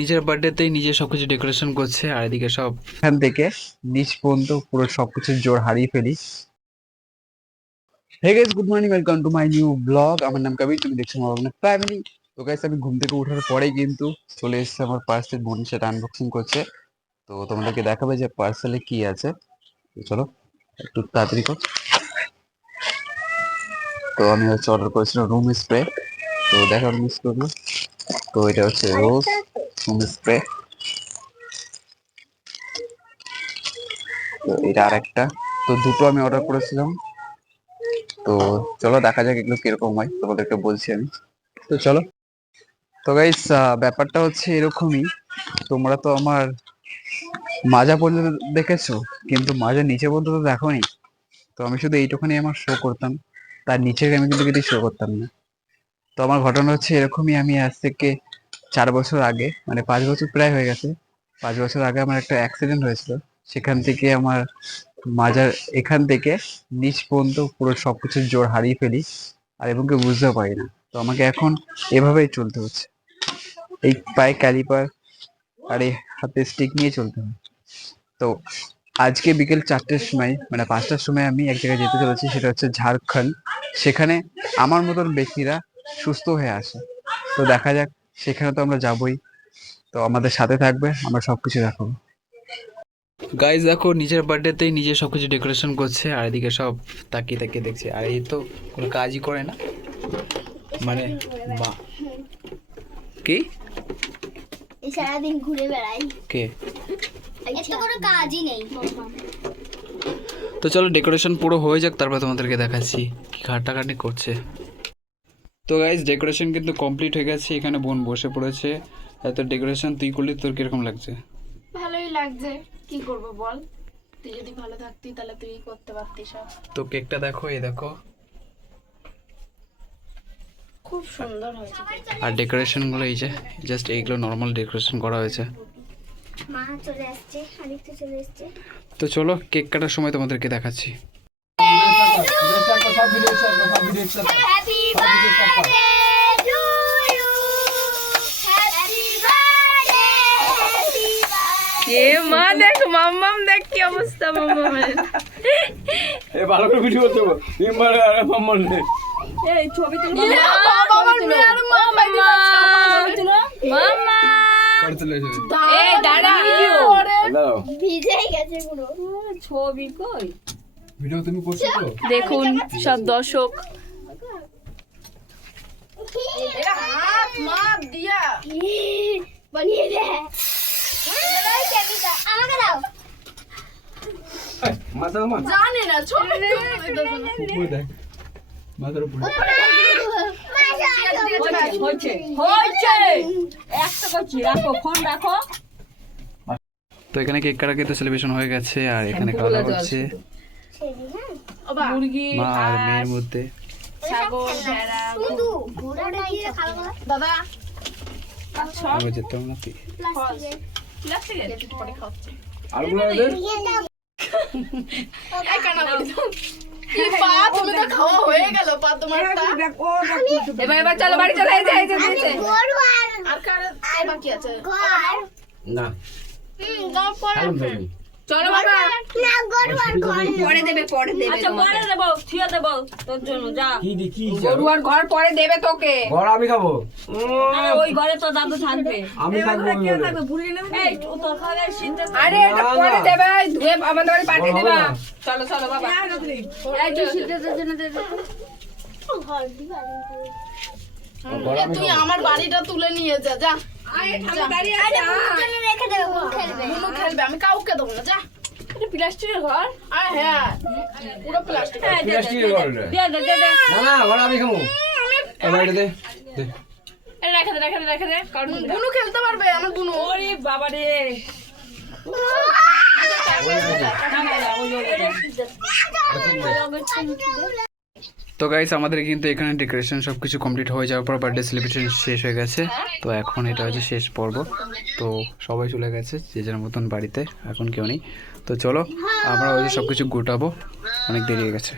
নিজের বার্থডেতেই নিজে সবকিছু ডেকোরেশন করছে, আর এদিকে সব এখান থেকে নিচ পর্যন্ত পুরো সবকিছুর জোর হারিয়ে ফেলি। Hey guys, good morning, welcome to my new blog. আমার নাম কবির, তুমি দেখছো আমার ফ্যামিলি। তো গাইস, আমি ঘুম থেকে ওঠার পরেই কিন্তু চলে এসেছে আমার পার্সেল, বোন সেটা আনবক্সিং করছে। তো তোমাদেরকে দেখাবে যে পার্সেলে কি আছে। তো চলো একটু তাড়াতাড়ি কর। তো আমি হচ্ছে অর্ডার করেছিলাম রুম স্প্রে। তো দেখো রুম স্প্রে, তো এটা হচ্ছে রোজ রুম স্প্রে। তো এটা আরেকটা, তো দুটো আমি অর্ডার করেছিলাম। তো চলো দেখা যাক এগুলো কিরকম হয়, তোমাদেরকে বলছি আমি। তো চলো। তো গাইস, ব্যাপারটা হচ্ছে এরকমই। তোমরা তো আমার মাজা পর্যন্ত দেখেছো, কিন্তু মাজার নিচে পর্যন্ত তো দেখোনি। তো আমি শুধু এইটুখানি আমার শো করতাম, তার নিচে আমি কিন্তু কিছু শো করতাম না। তো আমার ঘটনা হচ্ছে এরকমই, আমি আজ থেকে 4 বছর আগে, মানে 5 বছর প্রায় হয়ে গেছে, 5 বছর আগে আমার একটা অ্যাক্সিডেন্ট হয়েছিল। সেখান থেকে আমার মাজার এখান থেকে নিচ পর্যন্ত পুরো সবকিছুর জোর হারিয়ে ফেলি, আর এবং কেউ বুঝতেও পারি না। তো আমাকে এখন এভাবেই চলতে হচ্ছে, এই পায়ে ক্যালিপার আর এই হাতে স্টিক নিয়ে চলতে হয়। তো আজকে বিকেল 4টের সময়, মানে 5টার সময় আমি এক জায়গায় যেতে চলেছি, সেটা হচ্ছে ঝাড়খণ্ড। সেখানে আমার মতন ব্যক্তিরা সুস্থ হয়ে আসে। তো দেখা যাক, সেখানে তো আমরা যাবই। তো আমাদের সাথে থাকবে, আমরা সবকিছু দেখাবো। গাইজ দেখো, নিজের বার্থডেতেই নিজে সবকিছু ডেকোরেশন করছে, আর এদিকে সব তাকিয়ে তাকিয়ে দেখছে, আর এই তো কোনো কাজই করে না, মানে মা কি সারাদিন ঘুরে বেড়াই, কে একটা কোনো কাজই নেই। তো চলো ডেকোরেশন পুরো হয়ে যাক, তারপর তোমাদেরকে দেখাচ্ছি কি খাটাখাটি করছে। তো গাইজ ডেকোরেশন কিন্তু কমপ্লিট হয়ে গেছে, এখানে বোন বসে পড়েছে। এত ডেকোরেশন তুই করলি, তোর কিরকম লাগছে? ভালোই লাগছে, কি করব বল, তুই যদি ভালো থাকতি তাহলে তুই করতে পারতিস সব। তো কেকটা দেখো, এই দেখো, খুব সুন্দর হয়েছে। আর ডেকোরেশনগুলো এই যে জাস্ট এইগুলো নর্মাল ডেকোরেশন করা হয়েছে। মা চলে আসছে, আরেকটা চলে আসছে। তো চলো কেক কাটার সময় তোমাদেরকে দেখাচ্ছি। Happy birthday to you, happy birthday, happy birthday. এ মা দেখ, মাম্মাম দেখ কি অবস্থা মাম্মামের। এ ভালো করে ভিডিও করতে হবে, মেম্বার আর মাম্মার নে। এই ছবি তুল বাবা, আমার মেয়ে আর মাম্মা তুলো মাম্মা। পরে চলে যাবে। এই দাঁড়া, দাও ভিজে গেছে পুরো। ছবি কই? ভিডিও তুমি করছো তো? দেখুন সব দর্শক, এরা হাত মাপ দিয়া বানিয়ে দে। আমাকে দাও। মাথা আমার জানি না ছবি উপরে দেখ, মাথার উপরে। হয়েছে হয়েছে একটা করছি, রাখো ফোন রাখো। তো এখানে কেক কাটা কিন্তু সেলিব্রেশন হয়ে গেছে, আর এখানে খাওয়া হচ্ছে মুরগি মা আর মেয়ের মধ্যে। ছাগল ভেড়া শুধু ঘোড়াটা দিয়ে খাবো দাদা আমি যেতাম না তুই। প্লাস্টিকের। প্লাস্টিকের পরে খাচ্ছে। আলুগুলো দে। এই কানা বলি তো কি পা, তুমি তো খাওয়া হয়ে গেল পা তোমারটা। এবার চলো বাড়ি চলে, এই যে গরু আর আর কার বাকি আছে? ঘর। না দাও পরে আলু দেবি। চলো বাবা, না, গরু আর ঘর না। পরে দেবে আচ্ছা পরে দেবো, থিয়া দেবো তোর জন্য, যা। কি দি কি গরু আর ঘর পরে দেবে তোকে। বড় আমি খাবো। আরে ওই ঘরে তো দাদু থাকবে। আমি থাকবো ওই ঘরে। এই তোর খাবার সিদ্ধ। আরে এটা পরে দেবে, ধুয়ে আমাদের বাড়ি পাঠিয়ে হবে দেবা। না। চলো চলো বাবা, এই তুই সিদ্ধর জন্য দে দে। ঘর দিবা। বড় আমি তুই খাবো। আমার বাড়িটা তুলে নিয়ে যা, যা। আরে বুনুর জন্য রেখে দেবে, বুনু খেলবে। বুনু খেলবে, আমি কাউকে দেবো না, যা। এটা প্লাস্টিকের ঘর? আরে হ্যাঁ, পুরো প্লাস্টিক। প্লাস্টিকের ঘর এটা। দে দে। না না বড় আমি খাবো। এই বাইরে দে দে। এটা রেখে দে কারণ বুনু খেলতে পারবে, আমার বুনু। ওরে বাবা রে। তো গাইস, আমাদের কিন্তু এখানে ডেকোরেশন সবকিছু কমপ্লিট হয়ে যাওয়ার পর বার্থডে সেলিব্রেশন শেষ হয়ে গেছে। তো এখন এটা হচ্ছে শেষ পর্ব। তো সবাই চলে গেছে যে যার মতন বাড়িতে, এখন কেউ নেই। তো চলো আমরা ওই সব কিছু গোটাবো, অনেক দেরি হয়ে গেছে।